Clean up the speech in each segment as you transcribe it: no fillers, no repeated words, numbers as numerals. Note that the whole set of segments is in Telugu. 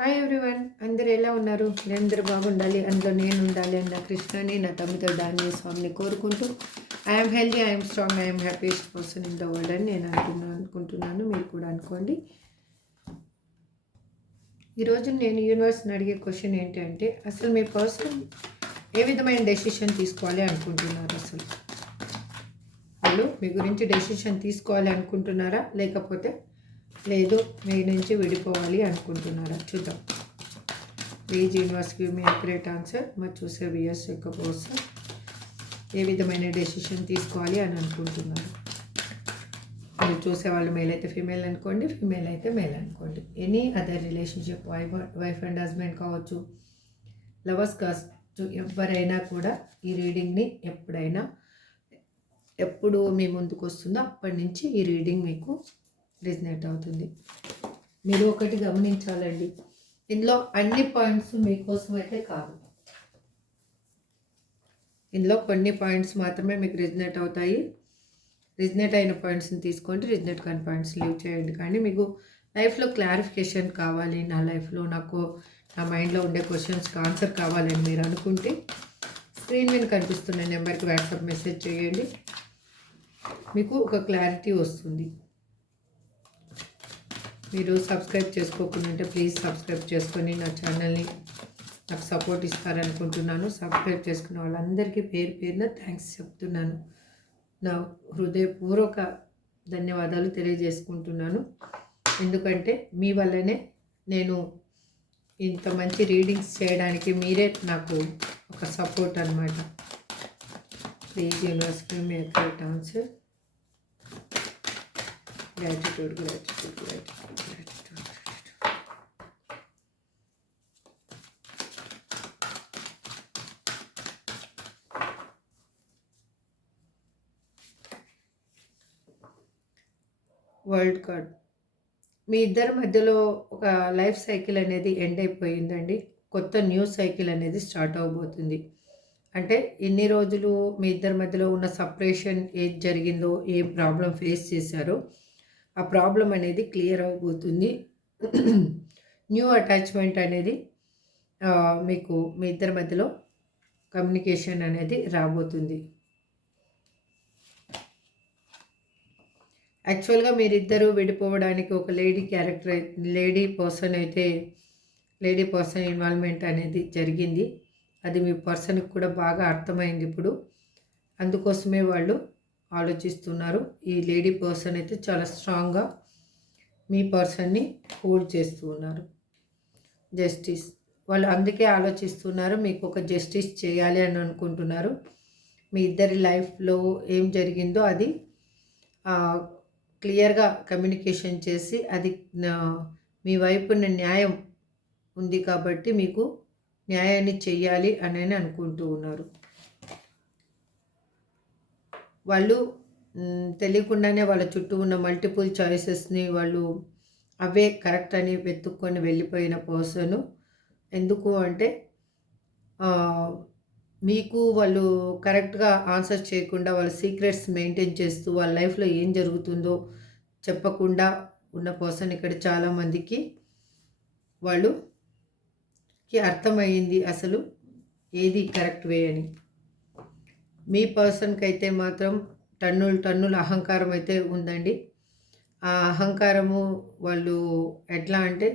హాయ్ ఎవ్రీవన్, అందరు ఎలా ఉన్నారు? అందరూ బాగుండాలి, అందులో నేను ఉండాలి అని నా కృష్ణని నా తమ్ముతో డాన్య స్వామిని కోరుకుంటూ I'm healthy, I'm strong, I'm happiest person in the world అని నేను అనుకుంటున్నాను. మీరు కూడా అనుకోండి. ఈరోజు నేను యూనివర్స్ని అడిగే క్వశ్చన్ ఏంటంటే, అసలు మీ పర్సన్ ఏ విధమైన డెసిషన్ తీసుకోవాలి అనుకుంటున్నారు? అసలు వాళ్ళు మీ గురించి డెసిషన్ తీసుకోవాలి అనుకుంటున్నారా, లేకపోతే లేదు మీ నుంచి విడిపోవాలి అనుకుంటున్నారా? చూద్దాం. Please universe give me accurate answer. మరి చూసే వియర్స్ యొక్క పర్సన్ ఏ విధమైన డెసిషన్ తీసుకోవాలి అని అనుకుంటున్నారు? మీరు చూసే వాళ్ళు మేల్ అయితే ఫీమేల్ అనుకోండి, ఫీమేల్ అయితే మేల్ అనుకోండి. Any other relationship, wife and husband కావచ్చు, లవర్స్ కావచ్చు, ఎవరైనా కూడా ఈ రీడింగ్ని ఎప్పుడు మీ ముందుకు వస్తుందో అప్పటి నుంచి ఈ రీడింగ్ మీకు రిజనేట్ అవుతుంది. మీరు ఒకటి గమనించాలండి, ఇందులో అన్ని పాయింట్స్ మీకోసం అయితే కాదు. ఇందులో కొన్ని పాయింట్స్ మాత్రమే మీకు రిజనేట్ అవుతాయి. రిజనేట్ అయిన పాయింట్స్ని తీసుకోండి, రిజనేట్ కాని పాయింట్స్ లీవ్ చేయండి. కానీ మీకు లైఫ్లో క్లారిఫికేషన్ కావాలి, నా లైఫ్లో నాకు నా మైండ్లో ఉండే క్వశ్చన్స్కి ఆన్సర్ కావాలని మీరు అనుకుంటే స్క్రీన్ మీద కనిపిస్తున్న నెంబర్కి వాట్సాప్ మెసేజ్ చేయండి. మీకు ఒక క్లారిటీ వస్తుంది. మీరు సబ్స్క్రైబ్ చేసుకోకుండా ప్లీజ్ సబ్స్క్రైబ్ చేసుకొని నా ఛానల్ని నాకు సపోర్ట్ ఇస్తారనుకుంటున్నాను. సబ్స్క్రైబ్ చేసుకున్న వాళ్ళందరికీ పేరు పేరున థ్యాంక్స్ చెప్తున్నాను. నా హృదయపూర్వక ధన్యవాదాలు తెలియజేసుకుంటున్నాను. ఎందుకంటే మీ వల్లనే నేను ఇంత మంచి రీడింగ్స్ చేయడానికి మీరే నాకు ఒక సపోర్ట్ అన్నమాట. Please universe give me accurate answer. Gratitude, gratitude, gratitude, gratitude, gratitude. World card. మీ ఇద్దరి మధ్యలో ఒక లైఫ్ సైకిల్ అనేది ఎండ్ అయిపోయిందండి. కొత్త న్యూ సైకిల్ అనేది స్టార్ట్ అవబోతుంది. అంటే ఎన్ని రోజులు మీ ఇద్దరి మధ్యలో ఉన్న సపరేషన్ ఏది జరిగిందో, ఏ ప్రాబ్లం ఫేస్ చేశారో ఆ ప్రాబ్లం అనేది క్లియర్ అవబోతుంది. న్యూ అటాచ్మెంట్ అనేది మీకు మీ ఇద్దరి మధ్యలో కమ్యూనికేషన్ అనేది రాబోతుంది. యాక్చువల్గా మీరిద్దరూ విడిపోవడానికి ఒక లేడీ పర్సన్ ఇన్వాల్వ్మెంట్ అనేది జరిగింది. అది మీ పర్సన్కి కూడా బాగా అర్థమైంది ఇప్పుడు. అందుకోసమే వాళ్ళు ఆలోచిస్తున్నారు. ఈ లేడీ పర్సన్ అయితే చాలా స్ట్రాంగ్గా మీ పర్సన్ని హోల్డ్ చేస్తూ ఉన్నారు. జస్టిస్, వాళ్ళు అందుకే ఆలోచిస్తున్నారు, మీకు ఒక జస్టిస్ చేయాలి అని అనుకుంటున్నారు. మీ ఇద్దరి లైఫ్లో ఏం జరిగిందో అది క్లియర్గా కమ్యూనికేషన్ చేసి అది మీ వైపున న్యాయం ఉంది కాబట్టి మీకు న్యాయాన్ని చెయ్యాలి అని అనుకుంటూ ఉన్నారు. వాళ్ళు తెలియకుండానే వాళ్ళ చుట్టూ ఉన్న మల్టిపుల్ చాయిసెస్ని వాళ్ళు అవే కరెక్ట్ అని వెతుక్కొని వెళ్ళిపోయిన పర్సను. ఎందుకు అంటే మీకు వాళ్ళు కరెక్ట్గా ఆన్సర్ చేయకుండా వాళ్ళ సీక్రెట్స్ మెయింటైన్ చేస్తూ వాళ్ళ లైఫ్లో ఏం జరుగుతుందో చెప్పకుండా ఉన్న పర్సన్ ఇక్కడ చాలామందికి వాళ్ళకి అర్థమయ్యింది అసలు ఏది కరెక్ట్ వే అని. మీ పర్సన్కి అయితే మాత్రం టన్నుల అహంకారం అయితే ఉందండి. ఆ అహంకారము వాళ్ళు ఎట్లా అంటే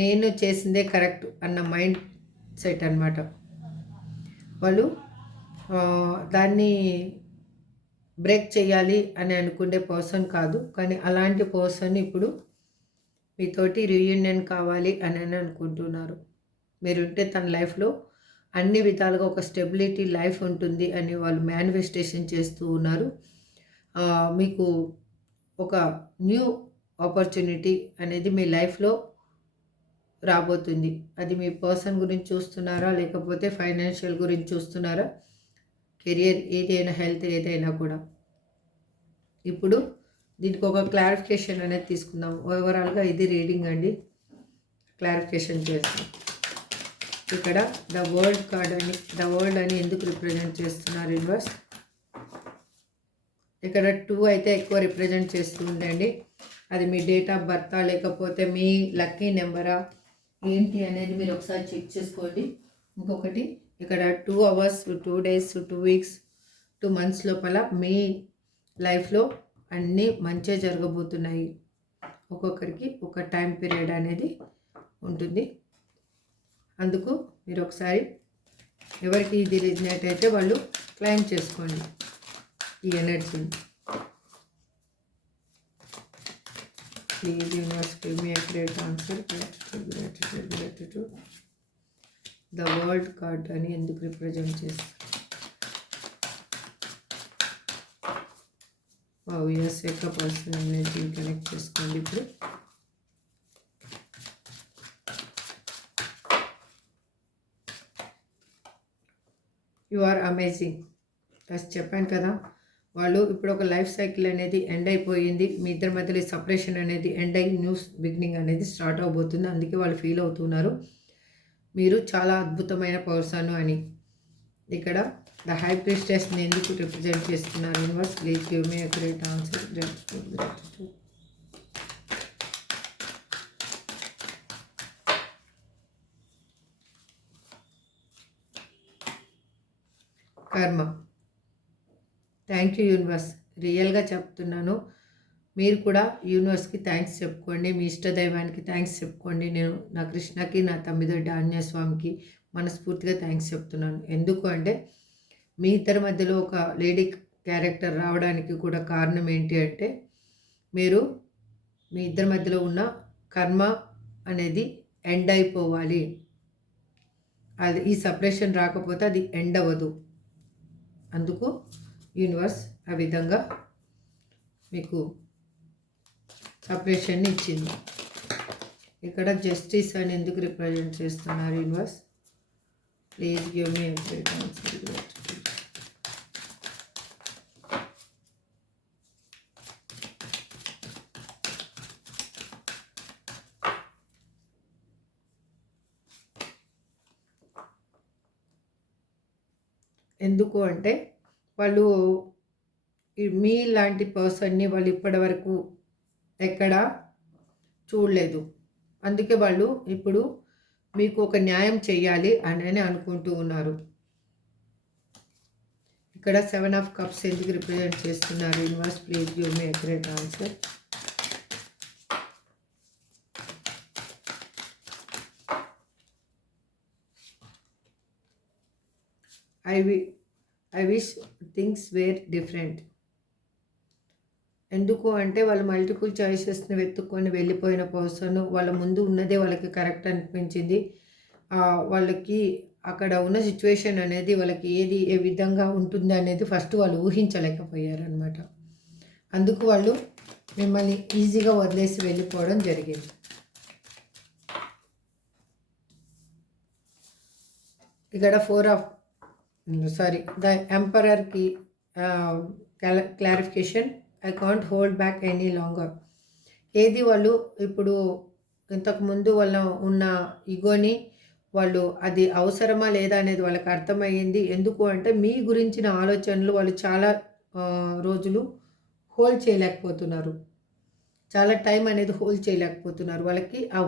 నేను చేసిందే కరెక్ట్ అన్న మైండ్ సెట్ అన్నమాట. వాళ్ళు దాన్ని బ్రేక్ చేయాలి అని అనుకునే పర్సన్ కాదు. కానీ అలాంటి పర్సన్ ఇప్పుడు మీతోటి రీయూనియన్ కావాలి అని అనుకుంటున్నారు. మీరుంటే తన లైఫ్లో అన్ని విధాలుగా ఒక స్టెబిలిటీ లైఫ్ ఉంటుంది అని వాళ్ళు మేనిఫెస్టేషన్ చేస్తూ ఉన్నారు. మీకు ఒక న్యూ ఆపర్చునిటీ అనేది మీ లైఫ్లో రాబోతుంది. అది మీ పర్సన్ గురించి చూస్తున్నారా, లేకపోతే ఫైనాన్షియల్ గురించి చూస్తున్నారా, కెరియర్ ఏదైనా, హెల్త్ ఏదైనా కూడా. ఇప్పుడు దీనికి ఒక క్లారిఫికేషన్ అనేది తీసుకుందాం. ఓవరాల్గా ఇది రీడింగ్ అండి. క్లారిఫికేషన్ చేస్తాం. ఇక్కడ ద వరల్డ్ అని ఎందుకు రిప్రజెంట్ చేస్తున్నారు యూనివర్స్? ఇక్కడ 2 అయితే ఎక్కువ రిప్రజెంట్ చేస్తుందండి. అది మీ డేట్ ఆఫ్ బర్తా, లేకపోతే మీ లక్కీ నెంబరా, ఏంటి అనేది మీరు ఒకసారి చెక్ చేసుకోండి. ఇంకొకటి ఇక్కడ 2 అవర్స్, 2 డేస్, 2 వీక్స్, 2 మంత్స్ లోపల మీ లైఫ్లో అన్నీ మంచిగా జరగబోతున్నాయి. ఒక్కొక్కరికి ఒక టైం పీరియడ్ అనేది ఉంటుంది. అందుకు మీరు ఒకసారి ఎవరికి ఇది రిజనేట్ అయితే వాళ్ళు క్లైమ్ చేసుకోండి ఈ ఎనర్జీని. Please universe give me a great answer. Gratitude. The world card అని ఎందుకు రిప్రజెంట్ చేస్తారు? ఎస్ యొక్క పర్సన్ ఎనర్జీని కనెక్ట్ చేసుకోండి ఇప్పుడు. You are amazing. ఫస్ట్ చెప్పాను కదా, వాళ్ళు ఇప్పుడు ఒక లైఫ్ సైకిల్ అనేది ఎండ్ అయిపోయింది. మీ ఇద్దరి మధ్యలో సపరేషన్ అనేది ఎండ్ అయ్యి న్యూస్ బిగినింగ్ అనేది స్టార్ట్ అవబోతుంది. అందుకే వాళ్ళు ఫీల్ అవుతున్నారు మీరు చాలా అద్భుతమైన పర్సన్ అని. ఇక్కడ ద హై ప్రీస్టెస్ని ఎందుకు రిప్రజెంట్ చేస్తున్నారు? Universe please give me a great answer. Gratitude. కర్మ. Thank you universe. రియల్గా చెప్తున్నాను, మీరు కూడా యూనివర్స్కి థ్యాంక్స్ చెప్పుకోండి. మీ ఇష్టదైవానికి థ్యాంక్స్ చెప్పుకోండి. నేను నా కృష్ణకి, నా తమ్మిదొడ్డి ఆంజనేయ స్వామికి మనస్ఫూర్తిగా థ్యాంక్స్ చెప్తున్నాను. ఎందుకు అంటే మీ ఇద్దరి మధ్యలో ఒక లేడీ క్యారెక్టర్ రావడానికి కూడా కారణం ఏంటి అంటే మీరు మీ ఇద్దరి మధ్యలో ఉన్న కర్మ అనేది ఎండ్ అయిపోవాలి. అది ఈ సపరేషన్ రాకపోతే అది ఎండ్ అవ్వదు. అందుకు యూనివర్స్ ఆ విధంగా మీకు సపరేషన్ని ఇచ్చింది. ఇక్కడ జస్టిస్ అని ఎందుకు రిప్రజెంట్ చేస్తున్నారు? Universe please give me a great answer. ఎందుకు అంటే వాళ్ళు మీ లాంటి పర్సన్ని వాళ్ళు ఇప్పటి వరకు ఎక్కడా చూడలేదు. అందుకే వాళ్ళు ఇప్పుడు మీకు ఒక న్యాయం చేయాలి అని అనుకుంటూ ఉన్నారు. ఇక్కడ 7 ఆఫ్ కప్స్ ఎందుకు రిప్రజెంట్ చేస్తున్నారు? Universe please give me a great answer. I wish things were different. ఎందుకు అంటే వాళ్ళు మల్టిపుల్ చాయిసెస్ని వెతుక్కొని వెళ్ళిపోయిన పర్సన్ వాళ్ళ ముందు ఉన్నదే వాళ్ళకి కరెక్ట్ అనిపించింది. వాళ్ళకి అక్కడ ఉన్న సిచ్యువేషన్ అనేది వాళ్ళకి ఏది ఏ విధంగా ఉంటుంది అనేది ఫస్ట్ వాళ్ళు ఊహించలేకపోయారనమాట. అందుకు వాళ్ళు మిమ్మల్ని ఈజీగా వదిలేసి వెళ్ళిపోవడం జరిగింది. ఇక్కడ ద ఎంపరర్కి clarification. I can't hold back any longer. ఏది వాళ్ళు ఇప్పుడు ఇంతకుముందు వాళ్ళ ఉన్న ఈగోని వాళ్ళు అది అవసరమా లేదా అనేది వాళ్ళకి అర్థమయ్యింది. ఎందుకు అంటే మీ గురించిన ఆలోచనలు వాళ్ళు చాలా రోజులు హోల్డ్ చేయలేకపోతున్నారు. చాలా టైం అనేది హోల్డ్ చేయలేకపోతున్నారు. వాళ్ళకి ఆ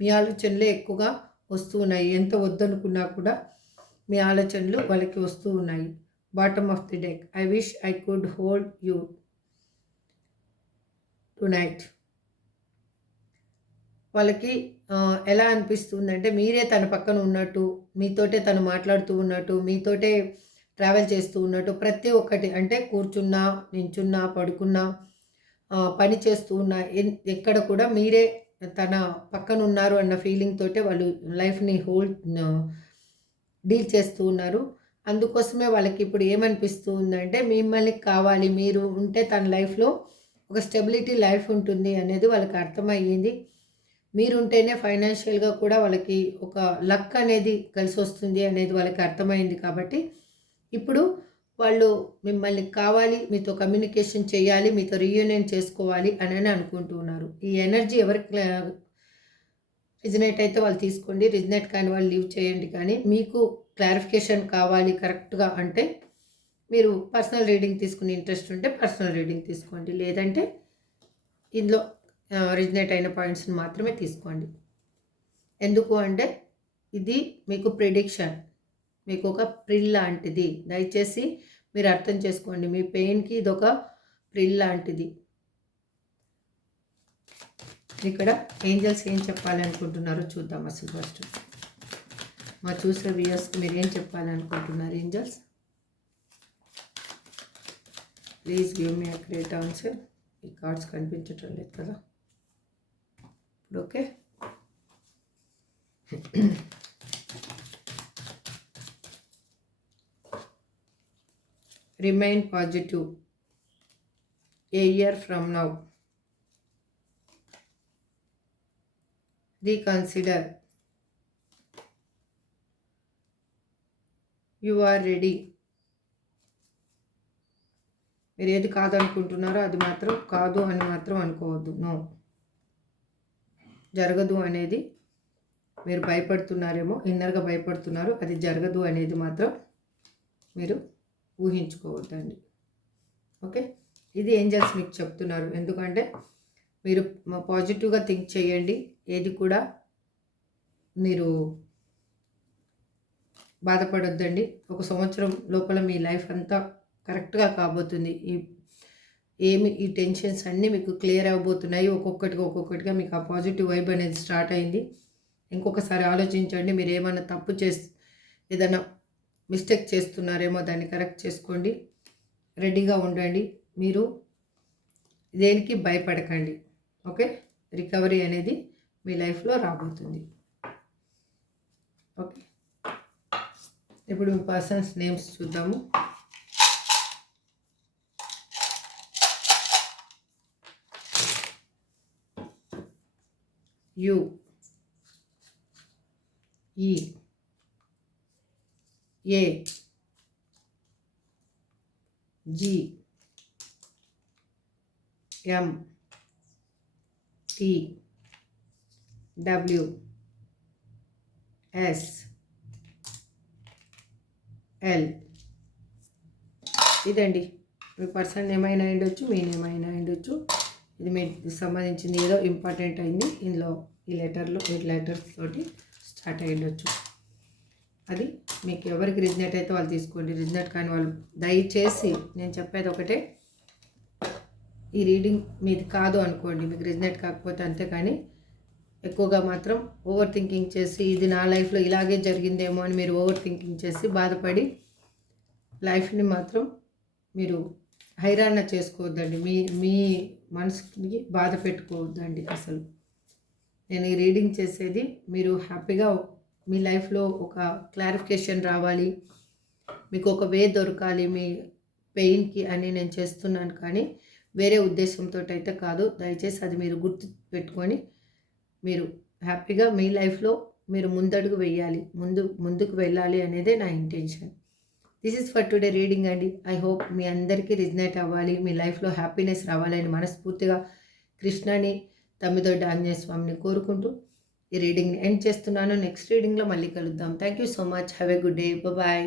మీ ఆలోచనలే ఎక్కువగా వస్తూ ఉన్నాయి. ఎంత వద్దనుకున్నా కూడా మీ ఆలోచనలు వాళ్ళకి వస్తూ ఉన్నాయి. Bottom of the deck. I wish I could hold you tonight. వాళ్ళకి ఎలా అనిపిస్తుందంటే మీరే తన పక్కన ఉన్నట్టు, మీతోటే తను మాట్లాడుతూ ఉన్నట్టు, మీతోటే ట్రావెల్ చేస్తూ ఉన్నట్టు, ప్రతి ఒక్కటి అంటే కూర్చున్నా, నించున్నా, పడుకున్నా, పని చేస్తూ ఉన్నా, ఎక్కడ కూడా మీరే తన పక్కన ఉన్నారు అన్న ఫీలింగ్ తోటే వాళ్ళు లైఫ్ని డీల్ చేస్తూ ఉన్నారు. అందుకోసమే వాళ్ళకి ఇప్పుడు ఏమనిపిస్తూ ఉందంటే మిమ్మల్ని కావాలి, మీరు ఉంటే తన లైఫ్లో ఒక స్టెబిలిటీ లైఫ్ ఉంటుంది అనేది వాళ్ళకి అర్థమయ్యింది. మీరుంటేనే ఫైనాన్షియల్గా కూడా వాళ్ళకి ఒక లక్ అనేది కలిసి వస్తుంది అనేది వాళ్ళకి అర్థమైంది. కాబట్టి ఇప్పుడు వాళ్ళు మిమ్మల్ని కావాలి, మీతో కమ్యూనికేషన్ చేయాలి, మీతో రీయూనియన్ చేసుకోవాలి అని అనుకుంటూ ఉన్నారు. ఈ ఎనర్జీ ఎవరికి రిజనేట్ అయితే వాళ్ళు తీసుకోండి, రిజనేట్ కాని వాళ్ళు లీవ్ చేయండి. కానీ మీకు క్లారిఫికేషన్ కావాలి కరెక్ట్గా అంటే మీరు పర్సనల్ రీడింగ్ తీసుకునే ఇంట్రెస్ట్ ఉంటే పర్సనల్ రీడింగ్ తీసుకోండి, లేదంటే ఇందులో రిజనేట్ అయిన పాయింట్స్ని మాత్రమే తీసుకోండి. ఎందుకు అంటే ఇది మీకు ప్రిడిక్షన్, మీకు ఒక ప్రిల్ లాంటిది. దయచేసి మీరు అర్థం చేసుకోండి, మీ పెయిన్కి ఇది ఒక ప్రిల్ లాంటిది. ఇక్కడ ఏంజల్స్ ఏం చెప్పాలనుకుంటున్నారో చూద్దాం. అసలు ఫస్ట్ మా చూసే వ్యూయర్స్కి మీరు ఏం చెప్పాలనుకుంటున్నారు angels? Please give me a great answer. ఈ కార్డ్స్ కనిపించటం లేదు కదా ఇప్పుడు. Okay, remain positive a year from now. Reconsider. You are ready. మీరు ఏది కాదనుకుంటున్నారో అది మాత్రం కాదు అని మాత్రం అనుకోవద్దు. నో, జరగదు అనేది మీరు భయపడుతున్నారేమో, ఇన్నర్గా భయపడుతున్నారు, అది జరగదు అనేది మాత్రం మీరు ఊహించుకోవద్దండి. ఓకే, ఇది ఏంజల్స్ మీకు చెప్తున్నారు. ఎందుకంటే మీరు పాజిటివ్గా థింక్ చేయండి. ఏది కూడా మీరు బాధపడొద్దండి. ఒక సంవత్సరం లోపల మీ లైఫ్ అంతా కరెక్ట్గా కాబోతుంది. ఈ టెన్షన్స్ అన్నీ మీకు క్లియర్ అవ్వబోతున్నాయి. ఒక్కొక్కటిగా మీకు ఆ పాజిటివ్ వైబ్ అనేది స్టార్ట్ అయింది. ఇంకొకసారి ఆలోచించండి, మీరు ఏమైనా తప్పు ఏదైనా మిస్టేక్ చేస్తున్నారేమో దాన్ని కరెక్ట్ చేసుకోండి. రెడీగా ఉండండి. మీరు దేనికి భయపడకండి. ఓకే, రికవరీ అనేది మీ లైఫ్లో రాబోతుంది. ఓకే, ఇప్పుడు మీ పర్సన్స్ నేమ్స్ చూద్దాము. యు, ఈ, ఏ, జి, ఎం, టి, డబ్ల్యూ, ఎస్, ఎల్. ఇదండి మీ పర్సన్ ఏమైనా ఉండొచ్చు, మీ ఏమైనా ఉండొచ్చు. ఇది మీకు సంబంధించింది ఏదో ఇంపార్టెంట్ అయింది ఇందులో. ఈ లెటర్స్ తోటి స్టార్ట్ అయ్యి ఉండొచ్చు. అది మీకు ఎవరికి రిజనేట్ అయితే వాళ్ళు తీసుకోండి. రిజనేట్ కానీ వాళ్ళు దయచేసి నేను చెప్పేది ఒకటే, ఈ రీడింగ్ మీది కాదు అనుకోండి, మీకు రిజనేట్ కాకపోతే అంతే. కానీ ఎక్కువగా మాత్రం ఓవర్ థింకింగ్ చేసి ఇది నా లైఫ్లో ఇలాగే జరిగిందేమో అని మీరు ఓవర్ థింకింగ్ చేసి బాధపడి లైఫ్ని మాత్రం మీరు హైరాణ చేసుకోవద్దండి. మీ మనసుకి బాధ పెట్టుకోవద్దండి. అసలు నేను ఈ రీడింగ్ చేసేది మీరు హ్యాపీగా మీ లైఫ్లో ఒక క్లారిఫికేషన్ రావాలి, మీకు ఒక వే దొరకాలి మీ పెయిన్కి అని నేను చేస్తున్నాను. కానీ వేరే ఉద్దేశంతో అయితే కాదు. దయచేసి అది మీరు గుర్తు పెట్టుకొని మీరు హ్యాపీగా మీ లైఫ్లో మీరు ముందడుగు వేయాలి, ముందుకు వెళ్ళాలి అనేదే నా intention. This is for today reading అండి. ఐ హోప్ మీ అందరికీ రిజనేట్ అవ్వాలి, మీ లైఫ్లో హ్యాపీనెస్ రావాలని మనస్ఫూర్తిగా కృష్ణని తమ్మిదొడ్డి ఆంజనేయ స్వామిని కోరుకుంటూ ఈ రీడింగ్ని ఎండ్ చేస్తున్నాను. నెక్స్ట్ రీడింగ్లో మళ్ళీ కలుద్దాం. Thank you so much. Have a good day. Bye.